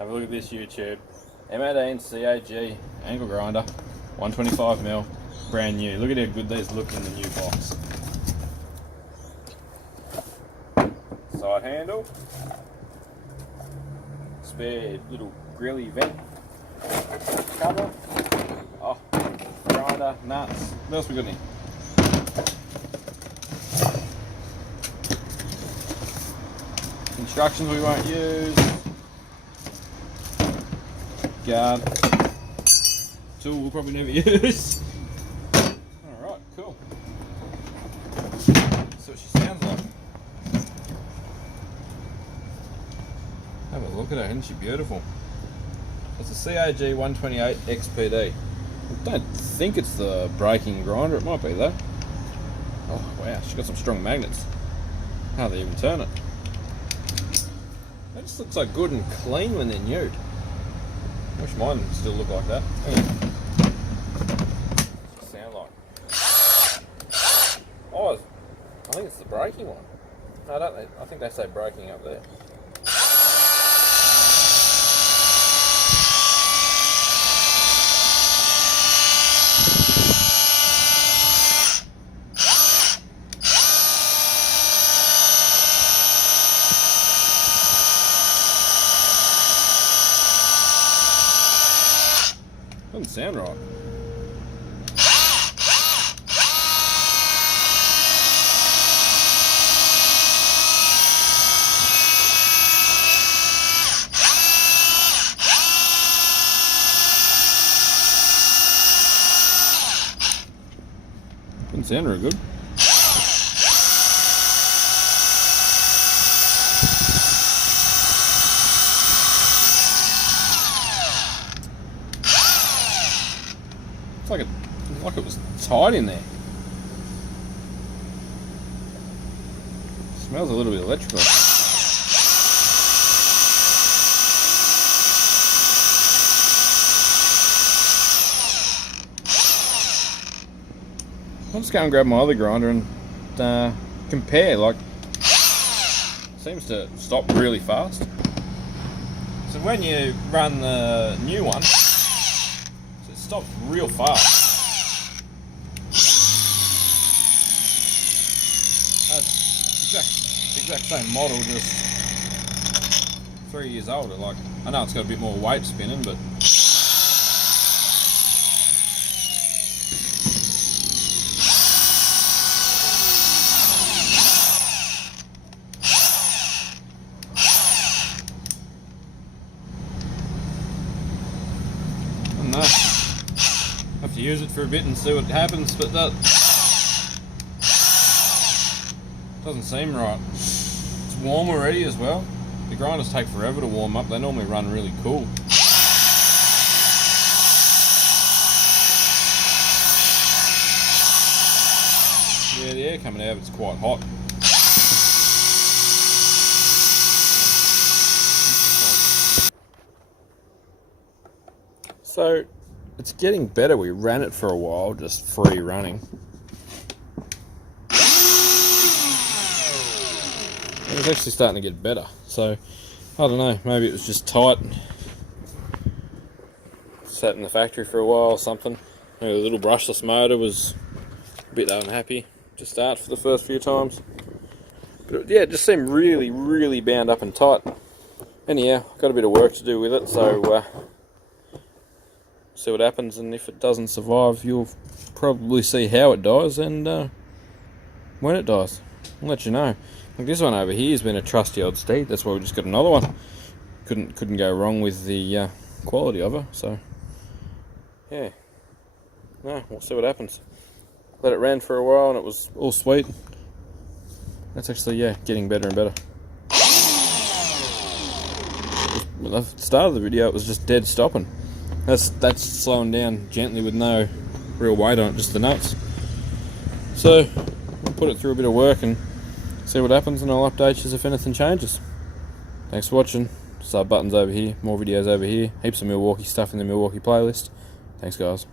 Have a look at this YouTube. M18CAG angle grinder, 125mm, brand new. Look at how good these look in the new box. Side handle, spare little grilly vent cover. Oh, grinder, nuts. What else we got in here? Instructions we won't use. Guard. Tool we'll probably never use. Alright, cool. That's what she sounds like. Have a look at her, isn't she beautiful? It's a CAG125 XPD. I don't think it's the braking grinder, it might be though. Oh wow, she's got some strong magnets. How they even turn it. That just looks like good and clean when they're new. I wish mine still look like that. What's it sound like? Oh, I think it's the braking one. No, I think they say braking up there. Doesn't sound right. Doesn't sound very good. Like it was tight in there. Smells a little bit electrical. I'll just go and grab my other grinder and compare. Like, seems to stop really fast. So when you run the new one, it stops real fast. Exact same model, just 3 years older. Like, I know it's got a bit more weight spinning, but I don't know. I have to use it for a bit and see what happens, but that doesn't seem right. It's warm already as well. The grinders take forever to warm up. They normally run really cool. Yeah, the air coming out of it's quite hot. So it's getting better. We ran it for a while, just free running. It was actually starting to get better, so I don't know, maybe it was just tight. Sat in the factory for a while or something. Maybe the little brushless motor was a bit unhappy to start for the first few times. But yeah, it just seemed really, really bound up and tight. Anyhow, got a bit of work to do with it, so see what happens, and if it doesn't survive, you'll probably see how it dies and when it dies. I'll let you know. Like this one over here has been a trusty old steed. That's why we just got another one. Couldn't go wrong with the quality of her. So yeah, no, we'll see what happens. Let it ran for a while and it was all sweet. That's actually getting better and better. At the start of the video, it was just dead stopping. That's slowing down gently with no real weight on it, just the nuts. So we'll put it through a bit of work and see what happens, and I'll update you if anything changes. Thanks for watching. Sub buttons over here, more videos over here, heaps of Milwaukee stuff in the Milwaukee playlist. Thanks guys.